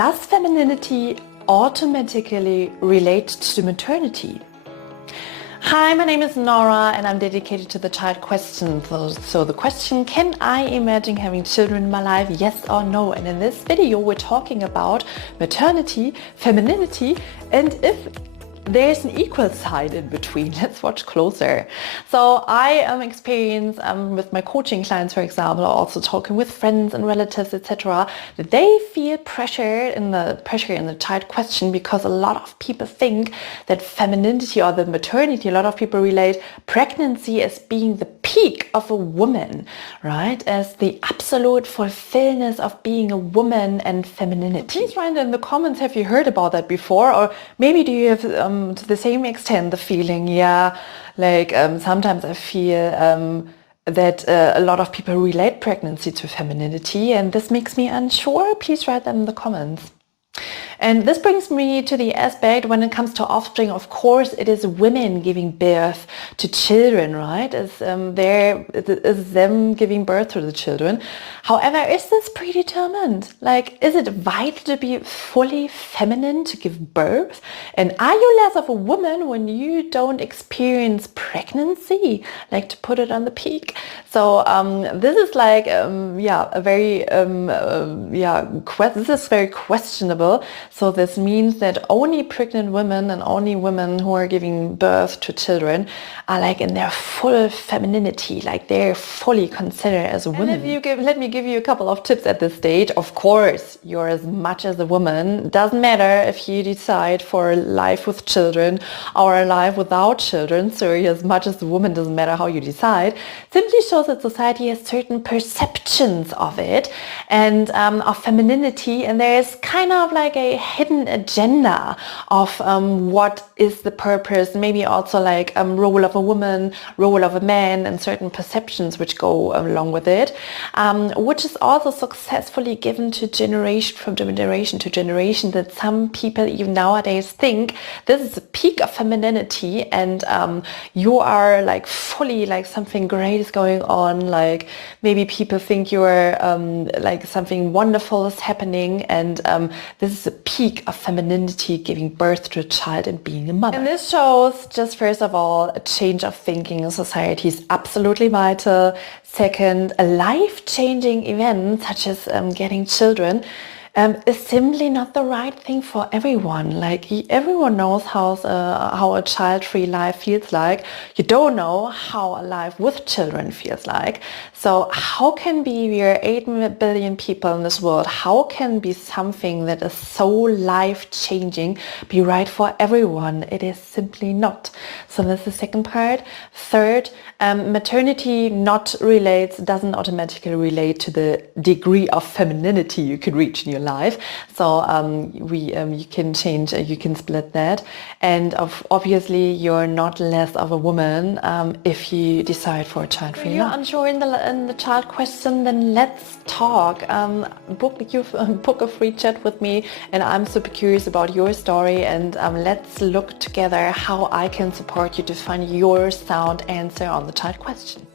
Does femininity automatically relate to maternity? Hi, my name is Nora and I'm dedicated to the child question. So the question, can I imagine having children in my life? Yes or no? And in this video we're talking about maternity, femininity, and if there's an equal side in between. Let's watch closer. So I experience with my coaching clients, for example, or also talking with friends and relatives, etc., that they feel pressure in the child question because a lot of people think that femininity or the maternity, a lot of people relate pregnancy as being the peak of a woman, right? As the absolute fulfillment of being a woman and femininity. Please write in the comments, have you heard about that before? Or maybe do you have to the same extent the feeling, sometimes I feel that a lot of people relate pregnancy to femininity, and this makes me unsure. Please write that in the comments. And this brings me to the aspect when it comes to offspring. Of course, it is women giving birth to children, right? It's them giving birth to the children. However, is this predetermined? Like, is it vital to be fully feminine to give birth? And are you less of a woman when you don't experience pregnancy? Like, to put it on the peak. So this is like, this is very questionable. So this means that only pregnant women and only women who are giving birth to children are like in their full femininity, like they're fully considered as a woman. And let me give you a couple of tips at this stage. Of course, you're as much as a woman. Doesn't matter if you decide for a life with children or a life without children. So you're as much as a woman, doesn't matter how you decide. Simply shows that society has certain perceptions of it and of femininity, and there's kind of like a hidden agenda of what is the purpose, maybe also like role of a woman, role of a man, and certain perceptions which go along with it, which is also successfully given to generation from generation to generation, that some people even nowadays think this is the peak of femininity and you are like fully like something great is going on, like maybe people think you're like something wonderful is happening, and this is a peak of femininity, giving birth to a child and being a mother. And this shows, just first of all, a change of thinking in society is absolutely vital. Second, a life-changing event such as getting children is simply not the right thing for everyone. Like, everyone knows how a child-free life feels like. You don't know how a life with children feels like. So how can we are 8 billion people in this world, how can be something that is so life-changing be right for everyone? It is simply not. So that's the second part. Third, maternity doesn't automatically relate to the degree of femininity you can reach in your life. So you can change, you can split that, and obviously you're not less of a woman if you decide for a child-free life. If you're unsure in the child question, then let's talk. Book a free chat with me, and I'm super curious about your story, and let's look together how I can support you to find your sound answer on the child question.